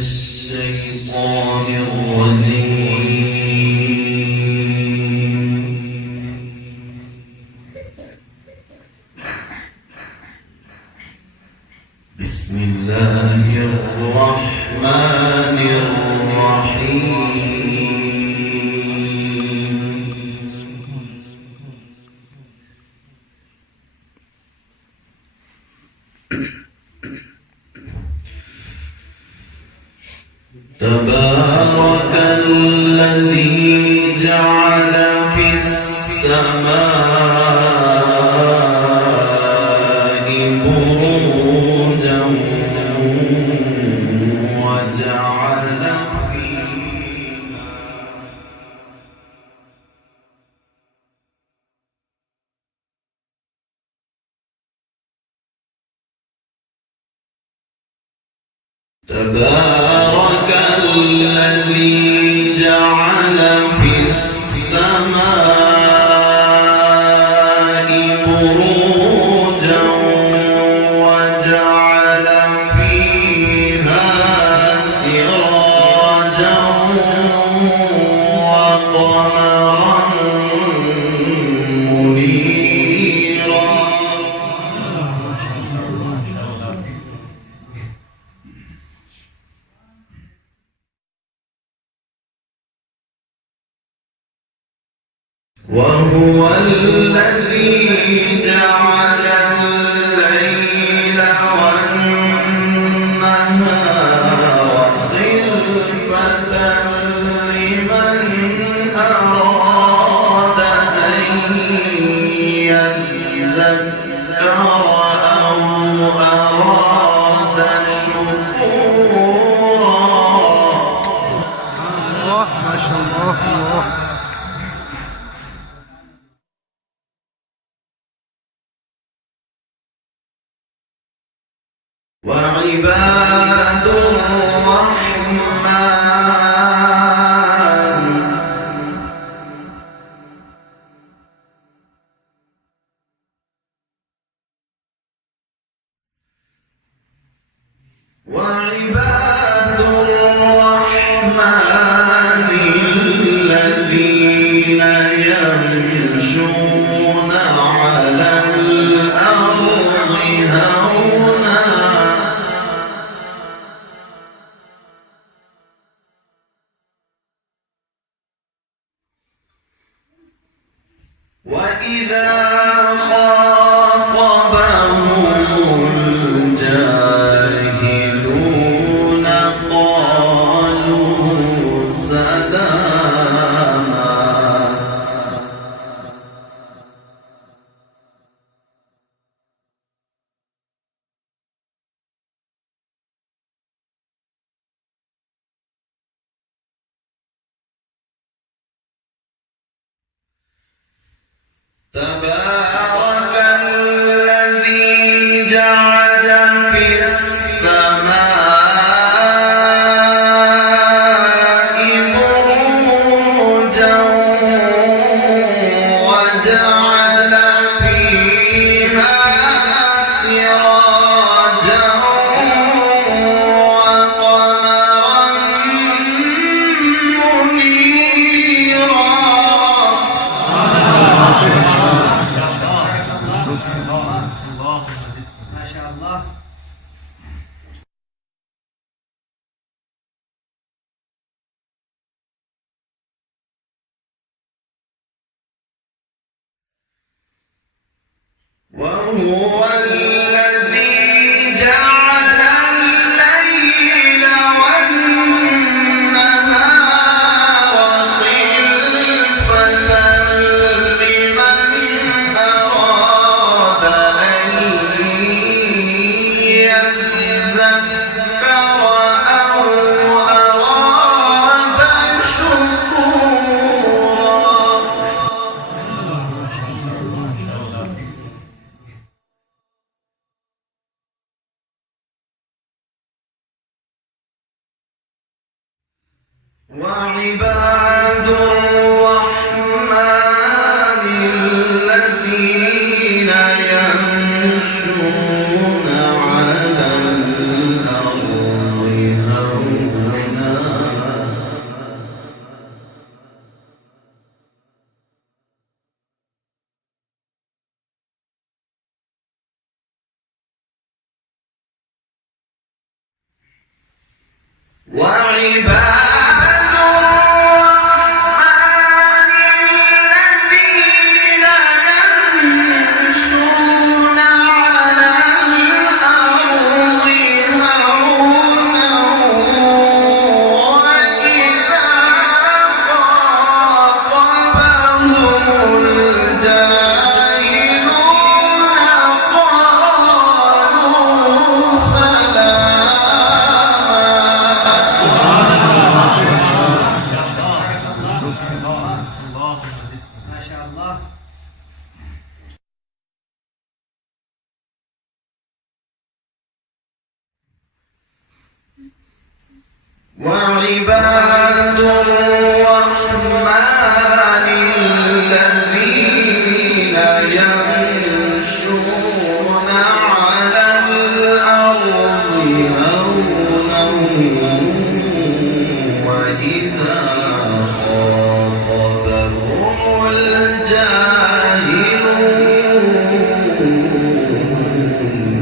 الشيطان الرجيم. بسم الله الرحمن الرحيم. تبارك الذي جعل في السماء بروجا وجعل فيها تبارك الذي جعل في السماء بروجا وجعل فيها سراجا وقمرا منيرا. وهو الذي جعل الليل والنهار خلفة لمن أراد أن يذكر أو أراد شكورا. الله ما شاء الله. وعباد الرحمن الذين يمشون على الأرض هونا وإذا خاطبهم الجاهلون قالوا سلاما. تبارك الذي جعل في السماء بروجا وجعل فيها سراجا وقمرا منيرا. ما شاء الله. وهو الذي جعل الليل والنهار خلفة لمن أراد أن يذكر أو أراد شكورا. وعباد الرحمن الذين يمشون على الأرض وعباد الرحمن الذين يمشون على الأرض هونا وإذا خاطبهم الجاهلون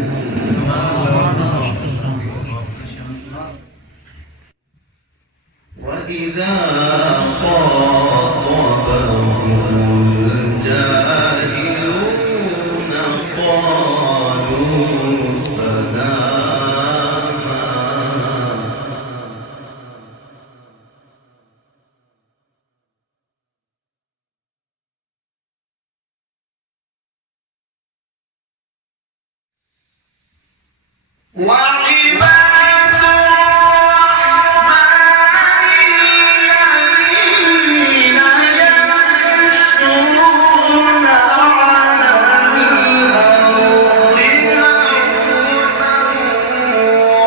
قالوا سلاما. وعباد الرحمن الذين يمشون على الأرض هونا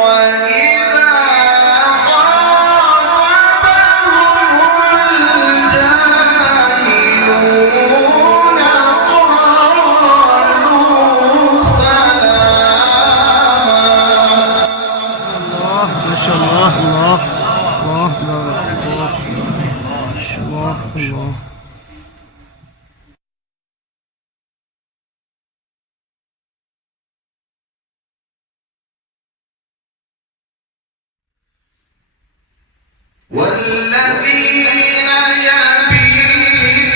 وإذا خاطبهم الجاهلون قالوا سلاما. ما شاء الله. الله الله الله. والذين يبيتون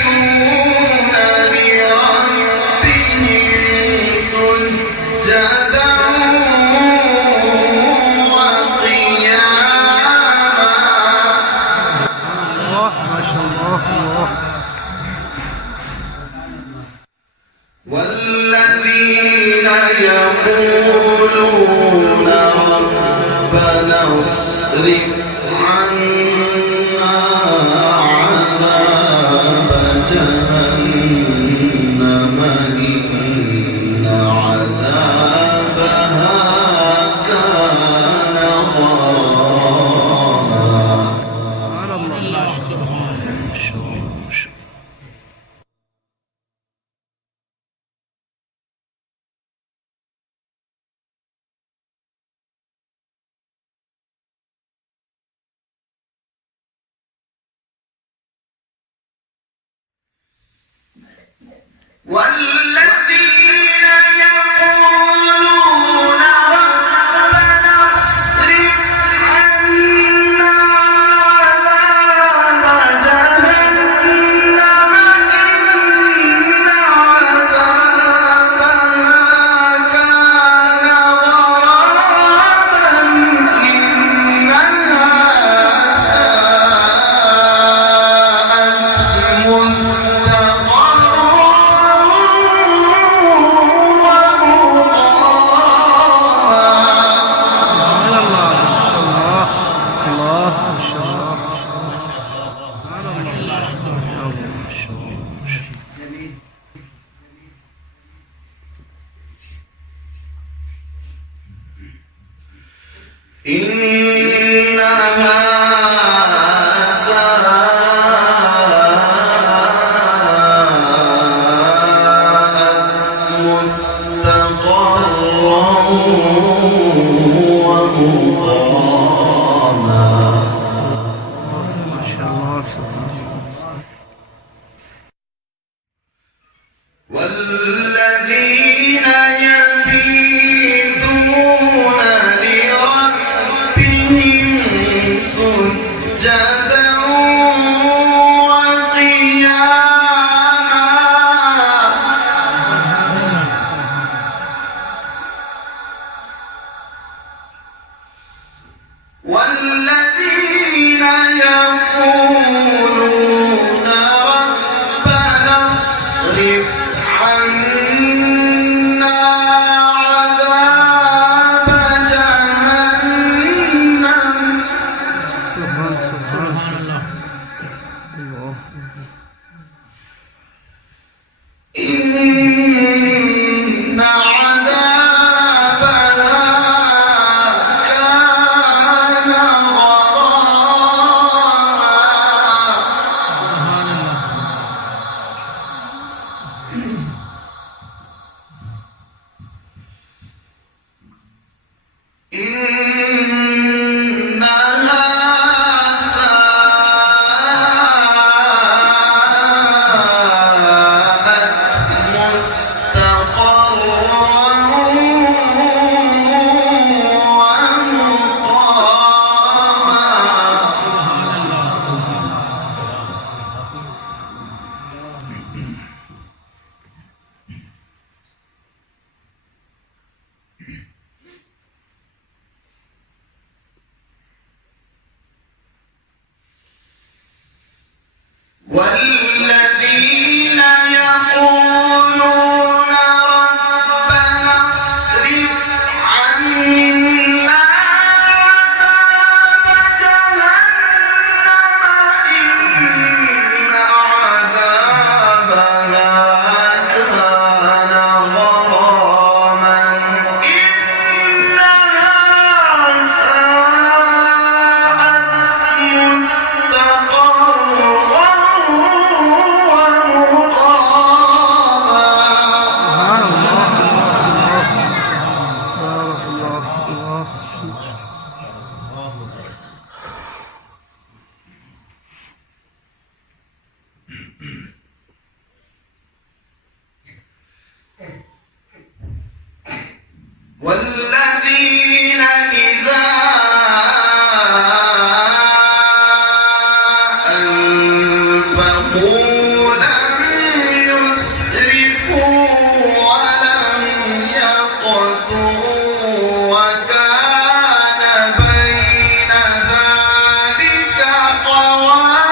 لربهم سجدا وقياما. ما شاء الله. الله والذين يقولون ربنا اصرف عنا عذاب جهنم إن عذابها كان غراما. والذين يقولون ربنا اصرف عنا عذاب جهنم إن عذابها كان غراما إنها ساءت مستقرا إنها ساءت مستقرا ومقاما. ما شاء الله. والذين يبيتون لربهم سجدا سجدا والذين يقولون ربنا اصرف عنا عذاب جهنم سبحان الله. الله. إن عذابها كان إنها ساءت مستقرا والذين يقولون ربنا اصرف عنا عذاب جهنم إن عذابها كان غراما إنها ساءت مستقرا سبحان الله. بارك الله. الله. والذين إذا أنفقوا لم يسرفوا ولم يقتروا وكان بين ذلك قواما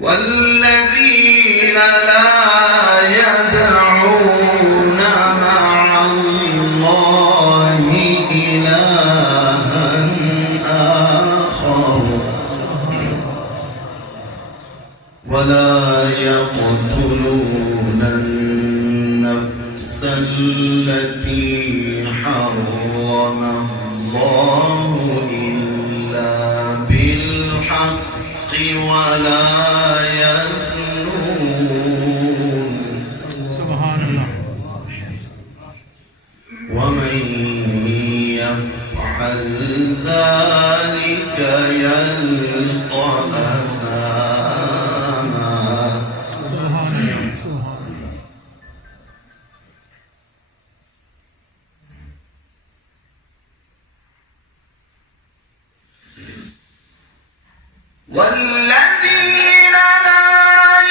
والذين لا يدعون مع الله إلها آخر ولا يقتلون النفس التي حرم الله إلا بالحق ولا يزنون سبحان الله. ومن يفعل ذلك يلقى أثاما سبحان الله. والذين لا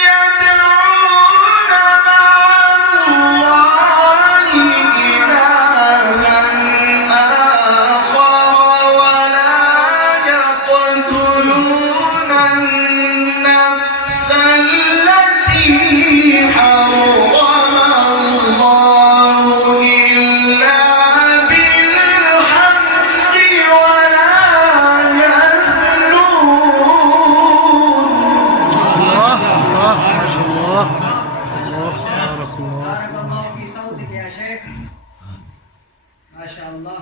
يدعون مع الله إلها آخر ولا يقتلون النفس التي حرم الله إلا بالحق ولا يزنون الله. الله. ما شاء الله. الله. بارك الله. بارك الله في صوتك يا شيخ. ما شاء الله.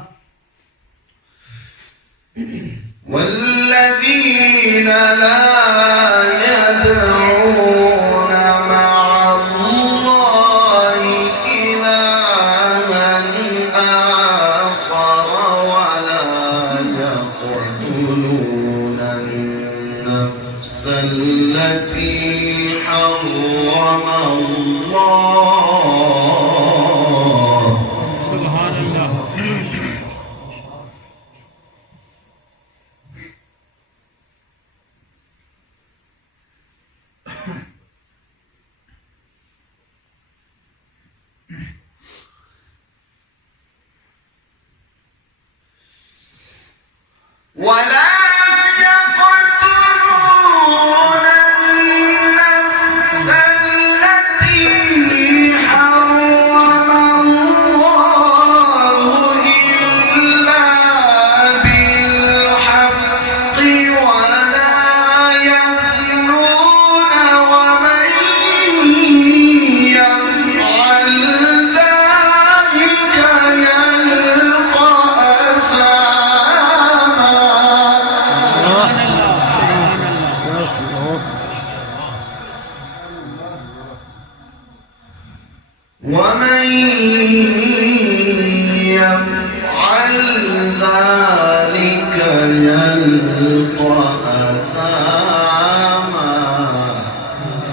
والذين لا يدعون مع الله إلها آخر ولا يقتلون النفس التي حرم الله ولا يقتلون النفس التي حرم الله إلا بالحق ولا يزنون ومن يفعل ذلك يلقى ومن يفعل ذلك يلقى أثاما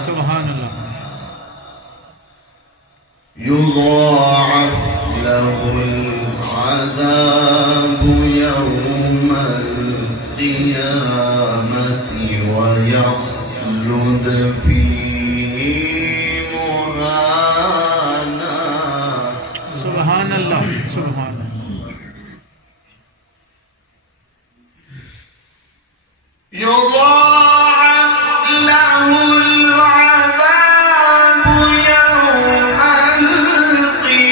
سبحان الله. يضاعف له العذاب يوم القيامة ويخلد فيه مهانا. سبحان الله. سبحان الله. يضاعف له العذاب يوم القيامة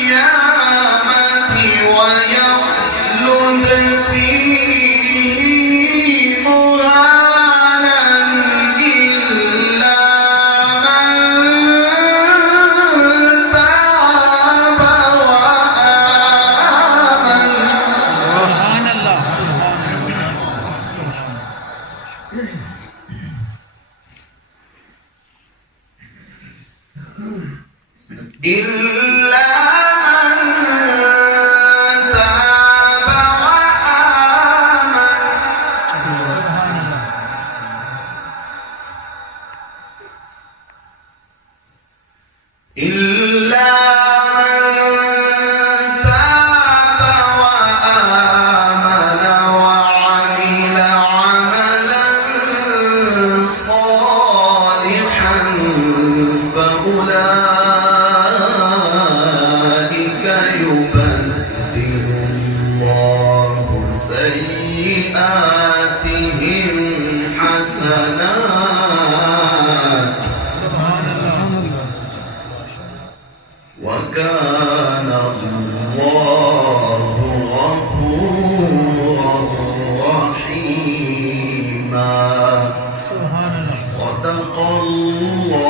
ويخلد فيه مهانا إلا من تاب وآمن. سبحان الله. إلا من تاب وآمن إلا من تاب وآمن وعمل عملا صالحا فأولئك يبدل الله سيئاتهم حسنات وكان الله غفورا رحيما. سبحان الله. صدق الله